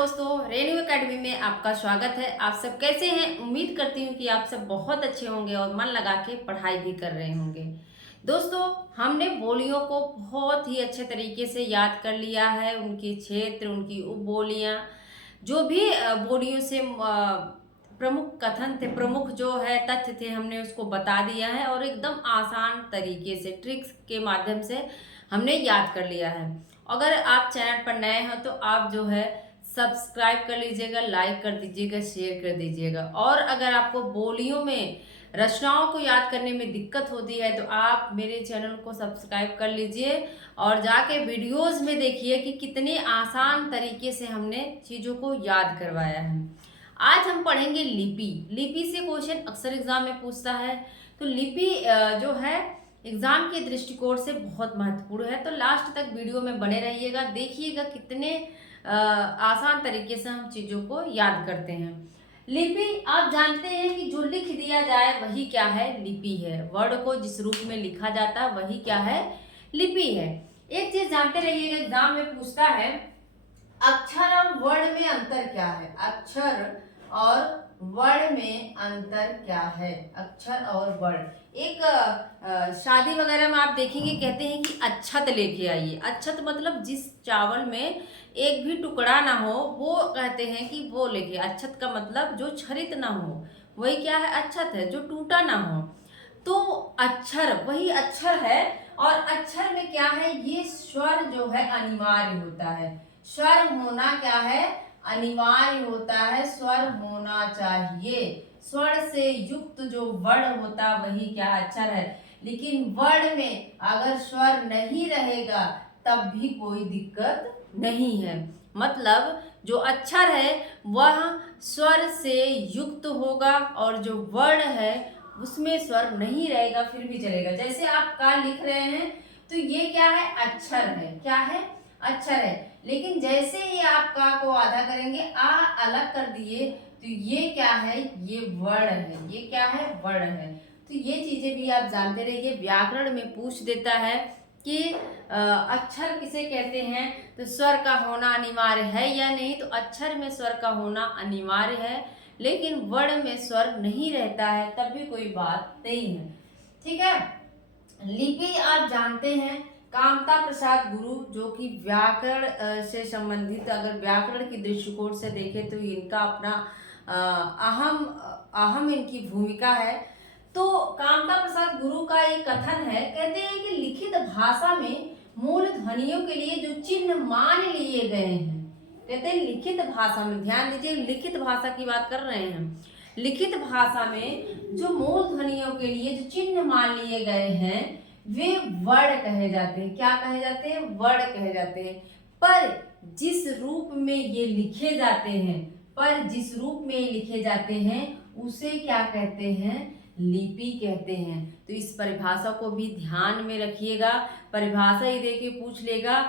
दोस्तों, renew academy में आपका स्वागत है। आप सब कैसे हैं? उम्मीद करती हूँ कि आप सब बहुत अच्छे होंगे और मन लगा के पढ़ाई भी कर रहे होंगे। दोस्तों, हमने बोलियों को बहुत ही अच्छे तरीके से याद कर लिया है। उनके क्षेत्र, उनकी उपबोलियाँ, जो भी बोलियों से प्रमुख कथन थे, प्रमुख जो है तथ्य थे, हमने उसको बता दिया है और एकदम आसान तरीके से ट्रिक्स के माध्यम से हमने याद कर लिया है। अगर आप चैनल पर नए हैं तो आप जो है सब्सक्राइब कर लीजिएगा, लाइक कर दीजिएगा, शेयर कर दीजिएगा। और अगर आपको बोलियों में रचनाओं को याद करने में दिक्कत होती है तो आप मेरे चैनल को सब्सक्राइब कर लीजिए और जाके वीडियोस में देखिए कि कितने आसान तरीके से हमने चीज़ों को याद करवाया है। आज हम पढ़ेंगे लिपि। लिपि से क्वेश्चन अक्सर एग्जाम में पूछता है, तो लिपि जो है एग्जाम के दृष्टिकोण से बहुत महत्वपूर्ण है। तो लास्ट तक वीडियो में बने रहिएगा, देखिएगा कितने आसान तरीके से हम चीज़ों को याद करते हैं। लिपि, आप जानते हैं कि जो लिख दिया जाए वही क्या है? लिपि है। वर्ड को जिस रूप में लिखा जाता है वही क्या है? लिपि है। एक चीज जानते रहिएगा, एग्जाम में पूछता है अक्षर और वर्ण में अंतर क्या है? अक्षर और वर्ण में अंतर क्या है? अक्षर और वर्ण। एक शादी वगैरह में आप देखेंगे, कहते हैं कि अच्छत लेके आइए। अच्छत मतलब जिस चावल में एक भी टुकड़ा ना हो वो कहते हैं कि वो लेके। अच्छत का मतलब जो छरित ना हो वही क्या है? अच्छत है। जो टूटा ना हो तो अक्षर, वही अक्षर है। और अक्षर में क्या है? ये स्वर जो है अनिवार्य होता है। स्वर होना क्या है? अनिवार्य होता है। स्वर होना चाहिए। स्वर से युक्त जो वर्ण होता वही क्या? अक्षर है। लेकिन वर्ण में अगर स्वर नहीं रहेगा तब भी कोई दिक्कत नहीं है। मतलब जो अक्षर है वह स्वर से युक्त होगा और जो वर्ण है उसमें स्वर नहीं रहेगा फिर भी चलेगा। जैसे आप का लिख रहे हैं तो ये क्या है? अक्षर है। क्या है? अक्षर है। लेकिन जैसे ही आप का को आधा करेंगे, आ अलग कर दिए, तो ये क्या है? ये वर्ण है। ये क्या है? वर्ण है। तो ये चीजें भी आप जानते रहिए। व्याकरण में पूछ देता है कि अक्षर किसे कहते हैं, तो स्वर का होना अनिवार्य है या नहीं? तो अक्षर में स्वर का होना अनिवार्य है, लेकिन वर्ण में स्वर नहीं रहता है, तब भी कोई बात नहीं है। ठीक है। लिपि आप जानते हैं, कामता प्रसाद गुरु, जो कि व्याकरण से संबंधित, अगर व्याकरण की दृष्टिकोण से देखें तो इनका अपना अहम अहम इनकी भूमिका है। तो कामता प्रसाद गुरु का एक कथन है, कहते हैं कि लिखित भाषा में मूल ध्वनियों के लिए जो चिन्ह मान लिए गए हैं, कहते हैं लिखित भाषा में, ध्यान दीजिए लिखित भाषा की बात कर रहे हैं। लिखित भाषा में जो मूल ध्वनियों के लिए जो चिन्ह मान लिए गए हैं वे वर्ण कहे जाते हैं। क्या कहे जाते हैं? वर्ण कहे जाते हैं। पर जिस रूप में ये लिखे जाते हैं, पर जिस रूप में लिखे जाते हैं उसे क्या कहते हैं? लिपि कहते हैं। तो इस परिभाषा को भी ध्यान में रखिएगा। परिभाषा ही देके पूछ लेगा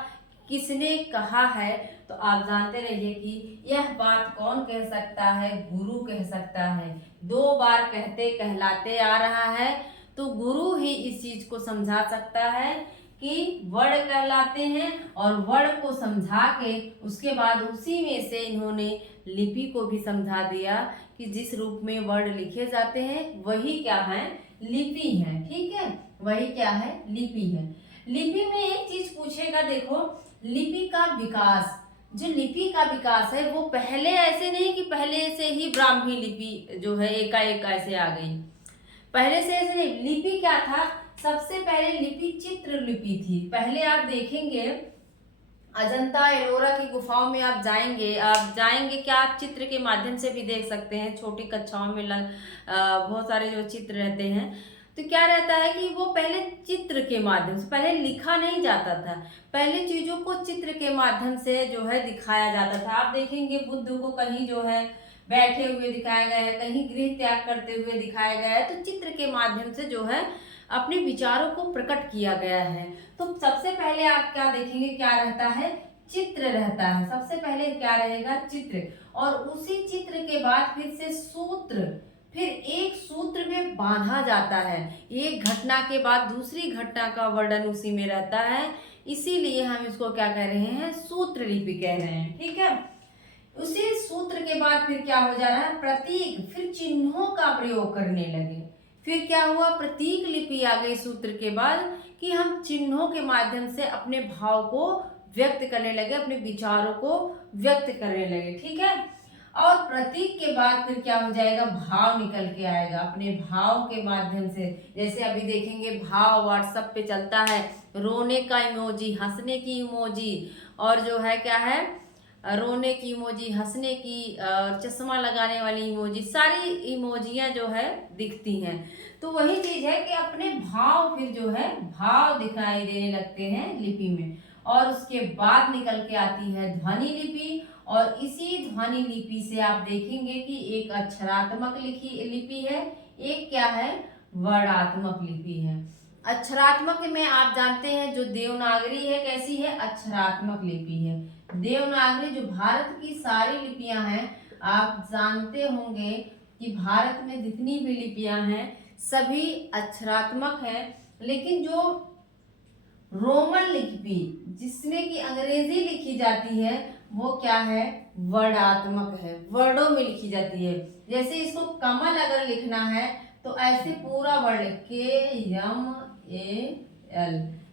किसने कहा है, तो आप जानते रहिए कि यह बात कौन कह सकता है? गुरु कह सकता है। 2 बार कहते कहलाते आ रहा है तो गुरु ही इस चीज को समझा सकता है कि वर्ण कहलाते हैं। और वर्ण को समझा के उसके बाद उसी में से इन्होंने लिपि को भी समझा दिया कि जिस रूप में वर्ण लिखे जाते हैं वही क्या है? लिपि है। ठीक है, वही क्या है? लिपि है। लिपि में एक चीज पूछेगा, देखो लिपि का विकास, जो लिपि का विकास है वो पहले ऐसे नहीं कि पहले से ही ब्राह्मी लिपि जो है एकाएक ऐसे आ गई। पहले से ऐसे नहीं। लिपि क्या था? सबसे पहले लिपि चित्र लिपि थी। पहले आप देखेंगे अजंता एलोरा की गुफाओं में आप जाएंगे क्या? आप चित्र के माध्यम से भी देख सकते हैं। छोटी कक्षाओं में बहुत सारे जो चित्र रहते हैं, तो क्या रहता है कि वो पहले चित्र के माध्यम से, पहले लिखा नहीं जाता था, पहले चीजों को चित्र के माध्यम से जो है दिखाया जाता था। आप देखेंगे बुद्ध को कहीं जो है बैठे हुए दिखाया गया है, कहीं गृह त्याग करते हुए दिखाया गया है, तो चित्र के माध्यम से जो है अपने विचारों को प्रकट किया गया है। तो सबसे पहले आप क्या देखेंगे? क्या रहता है? चित्र रहता है। सबसे पहले क्या रहेगा? चित्र। और उसी चित्र के बाद फिर से सूत्र, फिर एक सूत्र में बांधा जाता है। एक घटना के बाद दूसरी घटना का वर्णन उसी में रहता है, इसीलिए हम इसको क्या कह रहे हैं? सूत्र लिपि कह रहे हैं। ठीक है। उसी सूत्र के बाद फिर क्या हो जा रहा है, प्रतीक, फिर चिन्हों का प्रयोग करने लगे। फिर क्या हुआ, प्रतीक लिपि आ गई सूत्र के बाद कि हम चिन्हों के माध्यम से अपने भाव को व्यक्त करने लगे, अपने विचारों को व्यक्त करने लगे। ठीक है, और प्रतीक के बाद फिर क्या हो जाएगा, भाव निकल के आएगा अपने भाव के माध्यम से। जैसे अभी देखेंगे भाव व्हाट्सएप पे चलता है, रोने का इमोजी, हंसने की इमोजी, और जो है क्या है, रोने की इमोजी, हंसने की, चश्मा लगाने वाली इमोजी, सारी इमोजियां जो है दिखती हैं। तो वही चीज है कि अपने भाव फिर जो है भाव दिखाई देने लगते हैं लिपि में। और उसके बाद निकल के आती है ध्वनि लिपि, और इसी ध्वनि लिपि से आप देखेंगे कि एक अक्षरात्मक लिपि है, एक क्या है, वर्णात्मक लिपि है। अक्षरात्मक में आप जानते हैं जो देवनागरी है कैसी है, अक्षरात्मक लिपि है। देवनागरी जो भारत की सारी लिपियां हैं, आप जानते होंगे कि भारत में जितनी भी लिपियां हैं सभी अक्षरात्मक हैं, लेकिन जो रोमन लिपि जिसमें कि अंग्रेजी लिखी जाती है वो क्या है, वर्णात्मक है, वर्णों में लिखी जाती है। जैसे इसको कमल अगर लिखना है तो ऐसे पूरा वर्ड KMAL,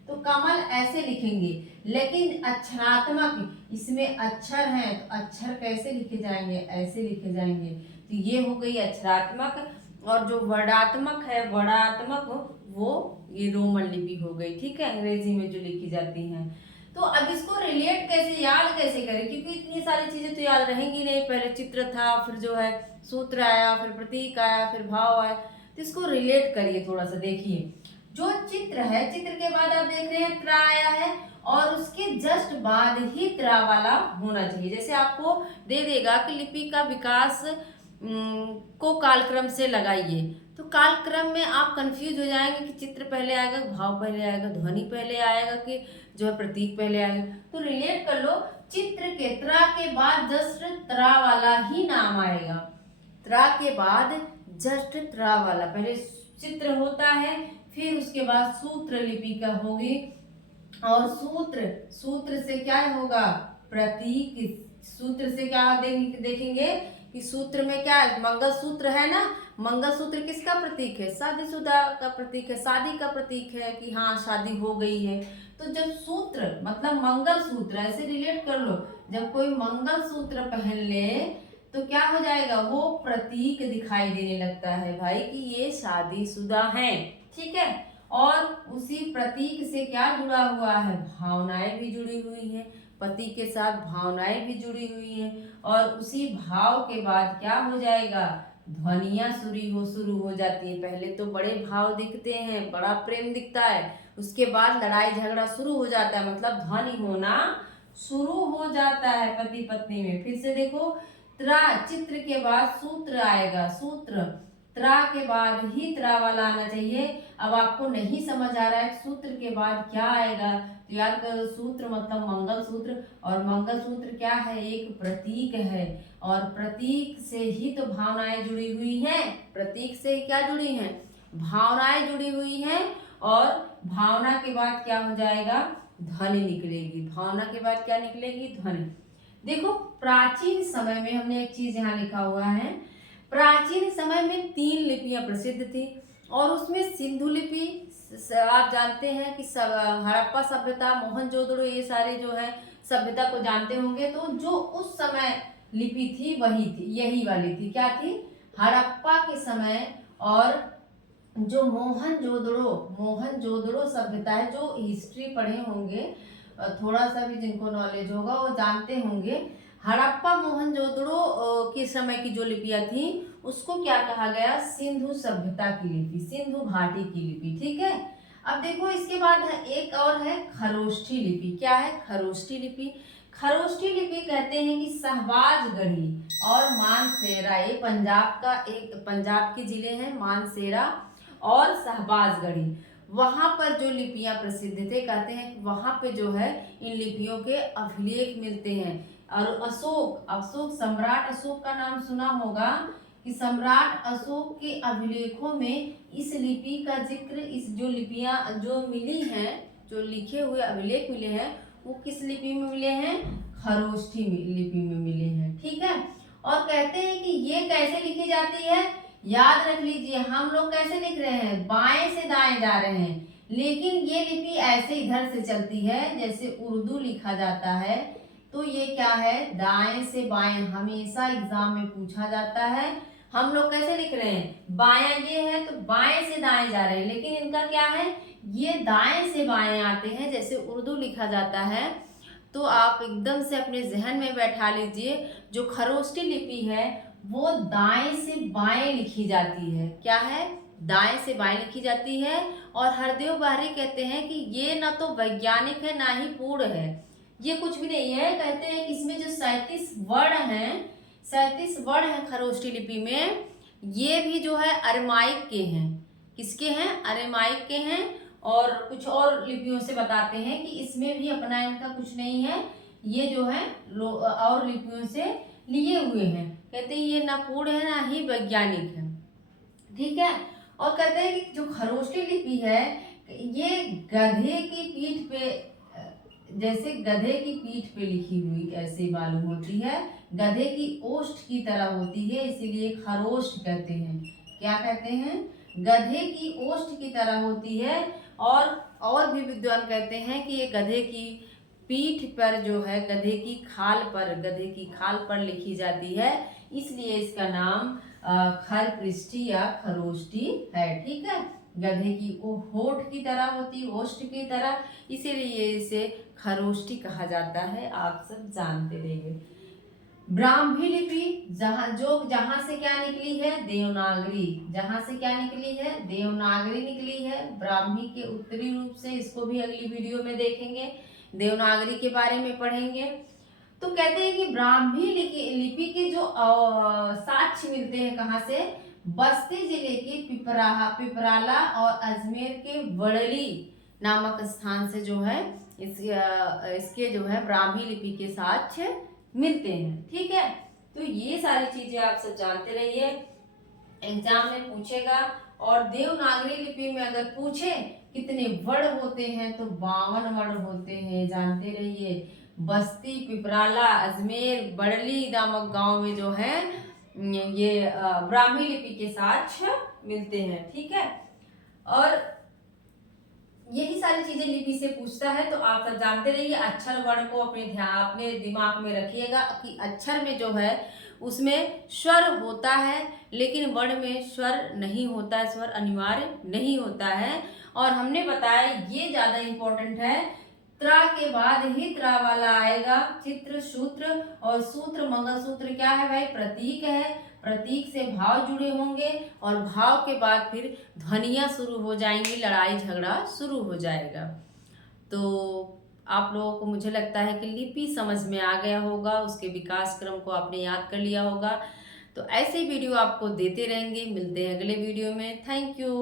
तो कमल ऐसे लिखेंगे। लेकिन अक्षरात्मक, इसमें अक्षर हैं तो अक्षर कैसे लिखे जाएंगे, ऐसे लिखे जाएंगे। तो ये हो गई अक्षरात्मक। और जो वर्णात्मक है, वर्णात्मक वो ये रोमन लिपि हो गई। ठीक है, अंग्रेजी में जो लिखी जाती हैं। तो अब इसको रिलेट कैसे, याद कैसे करें, क्योंकि इतनी सारी चीजें तो याद रहेंगी नहीं। पहले चित्र था, फिर जो है सूत्र आया, फिर प्रतीक आया, फिर भाव आया। तो इसको रिलेट करिए थोड़ा सा। देखिए जो चित्र है, चित्र के बाद आप देख रहे हैं त्रा आया है, और उसके जस्ट बाद ही त्रा वाला होना चाहिए। जैसे आपको दे देगा कि लिपि का विकास को कालक्रम से लगाइए, तो कालक्रम में आप कंफ्यूज हो जाएंगे कि चित्र पहले आएगा, भाव पहले आएगा, ध्वनि पहले आएगा, कि जो है प्रतीक पहले आएगा। तो रिलेट कर लो, चित्र के त्रा के बाद जस्ट त्रा वाला ही नाम आएगा। त्रा के बाद जस्ट त्रा वाला, पहले चित्र होता है, फिर उसके बाद सूत्र लिपि का होगी, और सूत्र से क्या होगा, प्रतीक। सूत्र से क्या देखेंगे कि सूत्र में क्या है, मंगल सूत्र है ना। मंगल सूत्र किसका प्रतीक है, शादीशुदा का प्रतीक है, शादी का प्रतीक है कि हाँ शादी हो गई है। तो जब सूत्र मतलब मंगल सूत्र, ऐसे रिलेट कर लो, जब कोई मंगल सूत्र पहन ले तो क्या हो जाएगा, वो प्रतीक दिखाई देने लगता है भाई कि ये शादीशुदा है। ठीक है, और उसी प्रतीक से क्या जुड़ा हुआ है, भावनाएं भी जुड़ी हुई हैं, पति के साथ भावनाएं भी जुड़ी हुई हैं। और उसी भाव के बाद क्या हो जाएगा, ध्वनियां शुरू हो जाती है। पहले तो बड़े भाव दिखते हैं, बड़ा प्रेम दिखता है, उसके बाद लड़ाई झगड़ा शुरू हो जाता है, मतलब ध्वनि होना शुरू हो जाता है पति पत्नी में। फिर से देखो, त्रा, चित्र के बाद सूत्र आएगा, सूत्र, त्रा के बाद ही त्रा वाला आना चाहिए। अब आपको नहीं समझ आ रहा है सूत्र के बाद क्या आएगा, तो याद करो, सूत्र मतलब मंगल सूत्र, और मंगल सूत्र क्या है, एक प्रतीक है, और प्रतीक से ही तो भावनाएं जुड़ी हुई हैं। प्रतीक से ही क्या जुड़ी हैं, भावनाएं जुड़ी हुई हैं। और भावना के बाद क्या हो जाएगा, ध्वनि निकलेगी। भावना के बाद क्या निकलेगी, ध्वनि। देखो प्राचीन समय में, हमने एक चीज यहाँ लिखा हुआ है, प्राचीन समय में 3 लिपियां प्रसिद्ध थी, और उसमें सिंधु लिपि, आप जानते हैं कि हड़प्पा सभ्यता, मोहनजोदड़ो, ये सारे जो है सभ्यता को जानते होंगे। तो जो उस समय लिपि थी वही थी, यही वाली थी, क्या थी, हड़प्पा के समय। और जो मोहनजोदड़ो सभ्यता है, जो हिस्ट्री पढ़े होंगे, थोड़ा सा भी जिनको नॉलेज होगा वो जानते होंगे, हड़प्पा मोहनजोदड़ो के समय की जो लिपियां थी उसको क्या कहा गया, सिंधु सभ्यता की लिपि, सिंधु घाटी की लिपि। ठीक है, अब देखो इसके बाद एक और है खरोष्ठी लिपि। क्या है, खरोष्ठी लिपि। खरोष्ठी लिपि कहते हैं कि शहबाजगढ़ी और मानसेरा, ये पंजाब के जिले हैं, मानसेरा और शहबाजगढ़ी, वहां पर जो लिपियां प्रसिद्ध थे, कहते हैं कि वहां पे जो है इन लिपियों के अभिलेख मिलते हैं। और अशोक सम्राट अशोक का नाम सुना होगा कि सम्राट अशोक के अभिलेखों में इस लिपि का जिक्र, इस जो लिपियां जो मिली हैं, जो लिखे हुए अभिलेख मिले हैं, वो किस लिपि में मिले हैं, खरोष्ठी लिपि में मिले हैं। ठीक है, और कहते हैं कि ये कैसे लिखी जाती है। याद रख लीजिए, हम लोग कैसे लिख रहे हैं, बाएं से दाएं जा रहे हैं, लेकिन ये लिपि ऐसे इधर से चलती है जैसे उर्दू लिखा जाता है। तो ये क्या है, दाएं से बाएं, हमेशा एग्जाम में पूछा जाता है। हम लोग कैसे लिख रहे हैं, बायां ये है तो बाएं से दाएं जा रहे हैं, लेकिन इनका क्या है, ये दाएं से बाएं आते हैं जैसे उर्दू लिखा जाता है। तो आप एकदम से अपने जहन में बैठा लीजिए, जो खरोष्टी लिपि है वो दाएं से बाएं लिखी जाती है। क्या है, दाएं से बाएं लिखी जाती है। और हरदेव बाहरी कहते हैं कि ये ना तो वैज्ञानिक है ना ही पूर्ण है, ये कुछ भी नहीं है। कहते हैं कि इसमें जो 37 वर्ण हैं, 37 वर्ण हैं खरोष्टी लिपि में, ये भी जो है अरमाइक के हैं। किसके हैं, अरमाइक के हैं। और कुछ और लिपियों से बताते हैं कि इसमें भी अपना इनका कुछ नहीं है, ये जो है और लिपियों से लिए हुए हैं। कहते हैं ये ना पूर्ण है ना ही वैज्ञानिक है। ठीक है। और कहते हैं कि जो खरोष्टी लिपि है ये गधे की पीठ पे, जैसे गधे की पीठ पे लिखी हुई ऐसे मालूम होती है, गधे की ओष्ठ की तरह होती है, इसीलिए खरोष्ट कहते हैं। क्या कहते हैं, गधे की ओष्ठ की तरह होती है। और भी विद्वान कहते हैं कि ये गधे की पीठ पर जो है, गधे की खाल पर लिखी जाती है, इसलिए इसका नाम खरपृष्ठी या खरोष्टी है। ठीक है, गधे की होठ की तरह होती, ओष्ठ की तरह, इसीलिए इसे खरोष्टी कहा जाता है। आप सब जानते रहिए। ब्राह्मी लिपि जहां से क्या निकली है, देवनागरी। जहां से क्या निकली है, देवनागरी निकली है। ब्राह्मी के उत्तरी रूप से, इसको भी अगली वीडियो में देखेंगे, देवनागरी के बारे में पढ़ेंगे। तो कहते हैं कि ब्राह्मी लिपि के जो साक्ष्य मिलते हैं कहाँ से, बस्ती जिले के पिपराला और अजमेर के वड़ली नामक स्थान से जो है इसके जो है ब्राह्मी लिपि के साक्ष्य मिलते हैं। ठीक है, तो ये सारी चीजें आप सब जानते रहिए, एग्जाम में पूछेगा। और देवनागरी लिपि में अगर पूछे कितने वर्ण होते हैं तो 52 वर्ण होते हैं, जानते रहिए। बस्ती, पिपराला, अजमेर, बड़ली नामक गांव में जो है ये ब्राह्मी लिपि के साक्ष्य मिलते हैं। ठीक है, और यही सारी चीजें लिपि से पूछता है, तो आप सब जानते रहिए। अक्षर वर्ण को अपने दिमाग में रखिएगा कि अक्षर में जो है उसमें स्वर होता है, लेकिन वर्ण में स्वर नहीं होता है, स्वर अनिवार्य नहीं होता है। और हमने बताया ये ज्यादा इंपॉर्टेंट है, त्रा के बाद ही त्रा वाला आएगा, चित्र, सूत्र। और सूत्र, मंगलसूत्र क्या है भाई, प्रतीक है। प्रतीक से भाव जुड़े होंगे और भाव के बाद फिर ध्वनियां शुरू हो जाएंगी, लड़ाई झगड़ा शुरू हो जाएगा। तो आप लोगों को मुझे लगता है कि लिपि समझ में आ गया होगा, उसके विकास क्रम को आपने याद कर लिया होगा। तो ऐसे वीडियो आपको देते रहेंगे, मिलते हैं अगले वीडियो में। Thank you.